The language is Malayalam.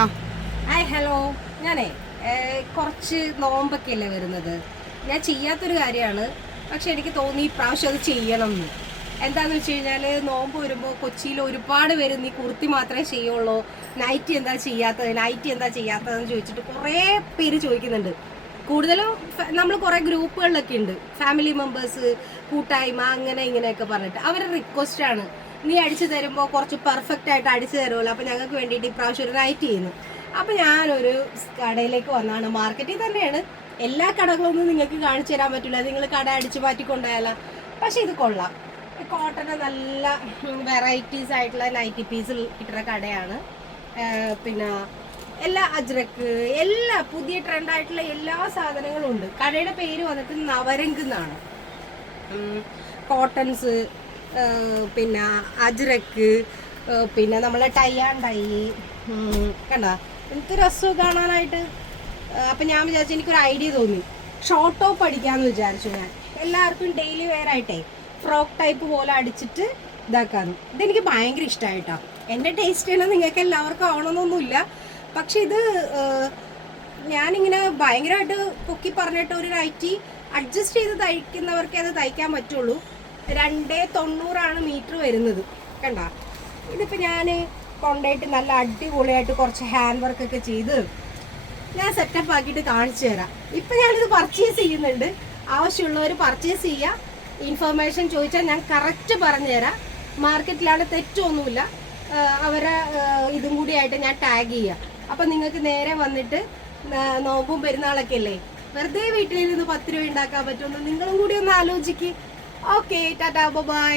ആ ഹായ് ഹലോ. ഞാനേ കുറച്ച് നോമ്പൊക്കെ അല്ലേ വരുന്നത്. ഞാൻ ചെയ്യാത്തൊരു കാര്യമാണ്, പക്ഷെ എനിക്ക് തോന്നി ഇപ്രാവശ്യം അത് ചെയ്യണം എന്ന്. എന്താണെന്ന് വെച്ച് കഴിഞ്ഞാൽ നോമ്പ് വരുമ്പോൾ കൊച്ചിയിൽ ഒരുപാട് പേര് നീ കുർത്തി മാത്രമേ ചെയ്യുള്ളൂ, നൈറ്റി എന്താ ചെയ്യാത്തതെന്ന് ചോദിച്ചിട്ട് കുറേ പേര് ചോദിക്കുന്നുണ്ട്. കൂടുതലും നമ്മൾ കുറേ ഗ്രൂപ്പുകളിലൊക്കെ ഉണ്ട്, ഫാമിലി മെമ്പേഴ്സ്, കൂട്ടായ്മ, അങ്ങനെ ഇങ്ങനെയൊക്കെ പറഞ്ഞിട്ട് അവരുടെ റിക്വസ്റ്റാണ് നീ അടിച്ചു തരുമ്പോൾ കുറച്ച് പെർഫെക്റ്റ് ആയിട്ട് അടിച്ചു തരുമല്ലോ, അപ്പോൾ ഞങ്ങൾക്ക് വേണ്ടിയിട്ട് ഇപ്രാവശ്യം ഒരു നൈറ്റ് ചെയ്യുന്നു. അപ്പോൾ ഞാനൊരു കടയിലേക്ക് വന്നാണ്, മാർക്കറ്റിൽ തന്നെയാണ്. എല്ലാ കടകളൊന്നും നിങ്ങൾക്ക് കാണിച്ചു തരാൻ പറ്റില്ല, നിങ്ങൾ കട അടിച്ചു മാറ്റിക്കൊണ്ടായാല. പക്ഷെ ഇത് കൊള്ളാം, കോട്ടൻ്റെ നല്ല വെറൈറ്റീസ് ആയിട്ടുള്ള നൈറ്റി പീസ് കിട്ടുന്ന കടയാണ്. പിന്നെ എല്ലാ അജ്രക്ക്, എല്ലാ പുതിയ ട്രെൻഡായിട്ടുള്ള എല്ലാ സാധനങ്ങളും ഉണ്ട്. കടയുടെ പേര് വന്നിട്ട് നവരംഗ് എന്നാണ്. കോട്ടൺസ്, പിന്നെ അജ്രക്ക്, പിന്നെ നമ്മളെ ടൈ ആൻഡ് ഡൈ കണ്ട എനിക്ക് രസം കാണാനായിട്ട്. അപ്പം ഞാൻ വിചാരിച്ചു, എനിക്കൊരു ഐഡിയ തോന്നി, ഷോർട്ട് ടോപ്പ് അടിക്കാമെന്ന് വിചാരിച്ചു. ഞാൻ എല്ലാവർക്കും ഡെയിലി വെയർ ആയിട്ടേ ഫ്രോക്ക് ടൈപ്പ് പോലെ അടിച്ചിട്ട് ഇതാക്കാന്ന്. ഇതെനിക്ക് ഭയങ്കര ഇഷ്ടമായിട്ടോ. എൻ്റെ ടേസ്റ്റിന് നിങ്ങൾക്ക് എല്ലാവർക്കും ആവണമെന്നൊന്നുമില്ല, പക്ഷെ ഇത് ഞാനിങ്ങനെ ഭയങ്കരമായിട്ട് പൊക്കി പറഞ്ഞിട്ട് ഒരു നൈറ്റി അഡ്ജസ്റ്റ് ചെയ്ത് തയ്ക്കുന്നവർക്കേ അത് തയ്ക്കാൻ പറ്റുള്ളൂ. 290 മീറ്റർ വരുന്നത് കണ്ട. ഇതിപ്പോൾ ഞാൻ കൊണ്ടുപോയിട്ട് നല്ല അടിപൊളിയായിട്ട് കുറച്ച് ഹാൻഡ് വർക്കൊക്കെ ചെയ്ത് ഞാൻ സെറ്റപ്പ് ആക്കിയിട്ട് കാണിച്ചു തരാം. ഇപ്പം ഞാനിത് പർച്ചേസ് ചെയ്യുന്നുണ്ട്, ആവശ്യമുള്ളവർ പർച്ചേസ് ചെയ്യുക. ഇൻഫർമേഷൻ ചോദിച്ചാൽ ഞാൻ കറക്റ്റ് പറഞ്ഞു തരാം. മാർക്കറ്റിലാണ്, തെറ്റൊന്നുമില്ല. അവരെ ഇതും കൂടിയായിട്ട് ഞാൻ ടാഗ് ചെയ്യുക. അപ്പം നിങ്ങൾക്ക് നേരെ വന്നിട്ട് നോമ്പും പെരുന്നാളൊക്കെ അല്ലേ, വെറുതെ വീട്ടിലിരുന്ന് 10 രൂപ ഉണ്ടാക്കാൻ പറ്റുമെന്ന് നിങ്ങളും കൂടി ഒന്ന് ആലോചിക്ക്. Okay, Tata, by.